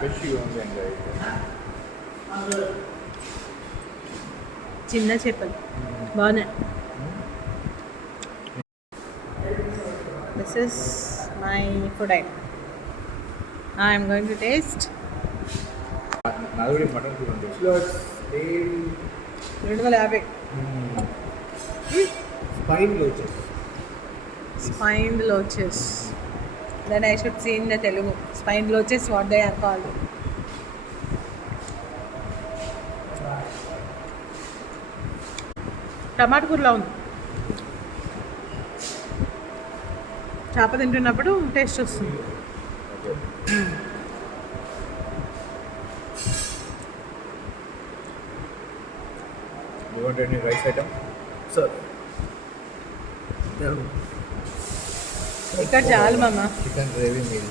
ఫ్రెష్గా ఉంది ఇంకా అయితే. చిన్న చేపలు బాగున్నాయి. This is my food item. I'm going to taste. నాది కూడా మటన్ చూడండి. 250. స్పైన్ లోచెస్. Spined loaches. Then I should see in the Telugu. Spined loaches, what they are called. టమాటా కూరలో ఉంది. చేప తింటున్నప్పుడు టేస్ట్ వస్తుంది. You want any rice item? Sir. ఇక్కడ చాలు మామ. Chicken gravy meal.